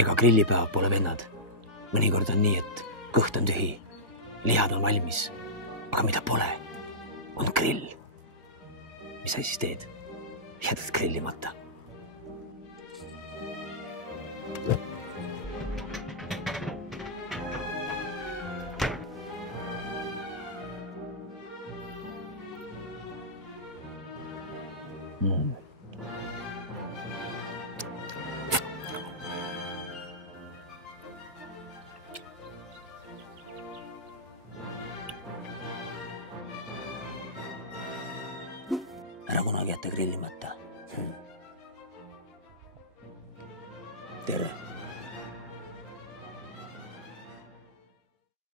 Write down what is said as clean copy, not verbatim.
Ega grillipäev pole vennad. Mõnikord on nii, et kõht on tühi, lihad on valmis, aga mida pole, on grill. Mis sa siis teed? Jätad grillimata. Ära kunagi jätta grillimata.